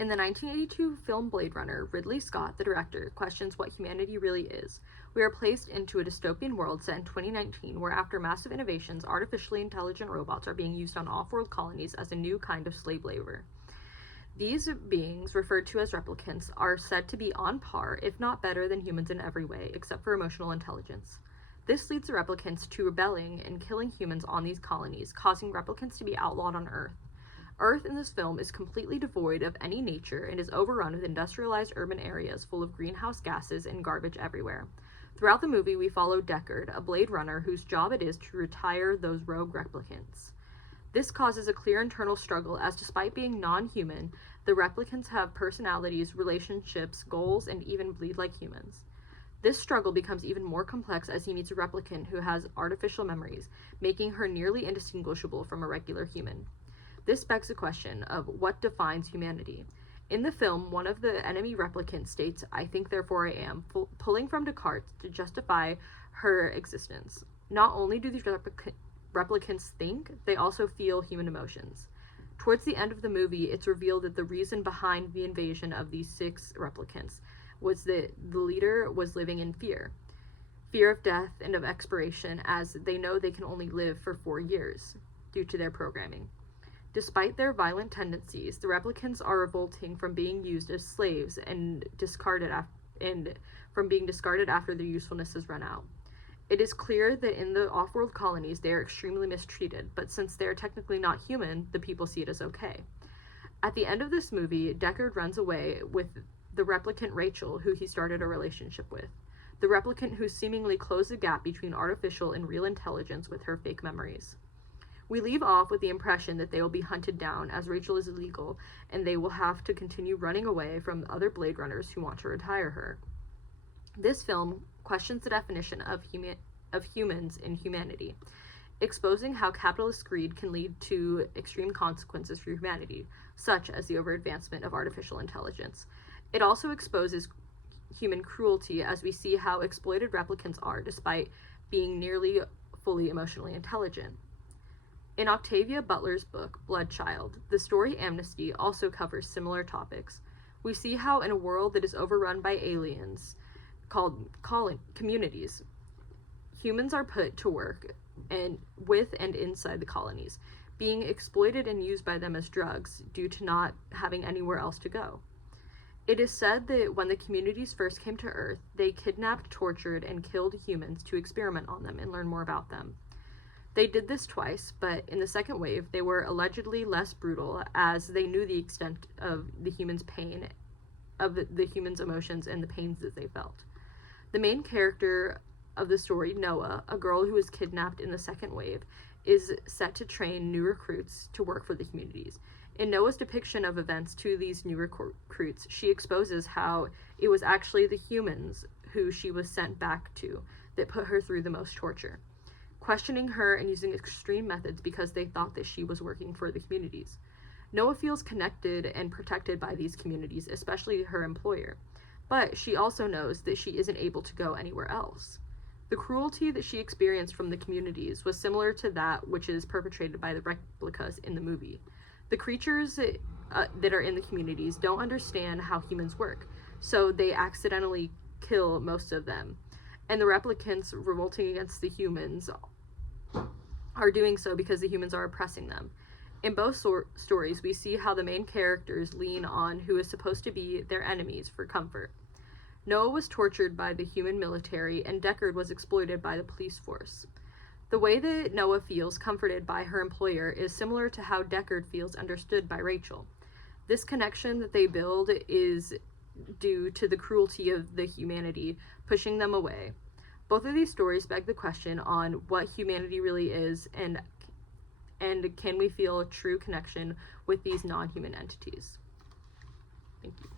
In the 1982 film Blade Runner, Ridley Scott, the director, questions what humanity really is. We are placed into a dystopian world set in 2019 where, after massive innovations, artificially intelligent robots are being used on off-world colonies as a new kind of slave labor. These beings, referred to as replicants, are said to be on par, if not better, than humans in every way, except for emotional intelligence. This leads the replicants to rebelling and killing humans on these colonies, causing replicants to be outlawed on Earth. Earth in this film is completely devoid of any nature and is overrun with industrialized urban areas full of greenhouse gases and garbage everywhere. Throughout the movie, we follow Deckard, a Blade Runner whose job it is to retire those rogue replicants. This causes a clear internal struggle, as despite being non-human, the replicants have personalities, relationships, goals, and even bleed like humans. This struggle becomes even more complex as he meets a replicant who has artificial memories, making her nearly indistinguishable from a regular human. This begs the question of what defines humanity. In the film, one of the enemy replicants states, "I think, therefore I am," pulling from Descartes to justify her existence. Not only do these replicants think, they also feel human emotions. Towards the end of the movie, it's revealed that the reason behind the invasion of these 6 replicants was that the leader was living in fear of death and of expiration, as they know they can only live for 4 years due to their programming. Despite their violent tendencies, the replicants are revolting from being used as slaves and from being discarded after their usefulness has run out. It is clear that in the off-world colonies they are extremely mistreated, but since they are technically not human, the people see it as okay. At the end of this movie, Deckard runs away with the replicant Rachel, who he started a relationship with. The replicant who seemingly closed the gap between artificial and real intelligence with her fake memories. We leave off with the impression that they will be hunted down, as Rachel is illegal, and they will have to continue running away from other Blade Runners who want to retire her. This film questions the definition of humans and humanity, exposing how capitalist greed can lead to extreme consequences for humanity, such as the over-advancement of artificial intelligence. It also exposes human cruelty, as we see how exploited replicants are despite being nearly fully emotionally intelligent. In Octavia Butler's book, Bloodchild, the story Amnesty also covers similar topics. We see how in a world that is overrun by aliens, called communities, humans are put to work with and inside the colonies, being exploited and used by them as drugs due to not having anywhere else to go. It is said that when the communities first came to Earth, they kidnapped, tortured, and killed humans to experiment on them and learn more about them. They did this twice, but in the second wave, they were allegedly less brutal, as they knew the extent of the humans' pain, of the humans' emotions, and the pains that they felt. The main character of the story, Noah, a girl who was kidnapped in the second wave, is set to train new recruits to work for the communities. In Noah's depiction of events to these new recruits, she exposes how it was actually the humans who she was sent back to that put her through the most torture, questioning her and using extreme methods because they thought that she was working for the communities. Noah feels connected and protected by these communities, especially her employer, but she also knows that she isn't able to go anywhere else. The cruelty that she experienced from the communities was similar to that which is perpetrated by the replicas in the movie. The creatures that are in the communities don't understand how humans work, so they accidentally kill most of them, and the replicants revolting against the humans are doing so because the humans are oppressing them. In both stories, we see how the main characters lean on who is supposed to be their enemies for comfort. Noah was tortured by the human military, and Deckard was exploited by the police force. The way that Noah feels comforted by her employer is similar to how Deckard feels understood by Rachel. This connection that they build is due to the cruelty of the humanity pushing them away. Both of these stories beg the question on what humanity really is, and can we feel a true connection with these non-human entities. Thank you.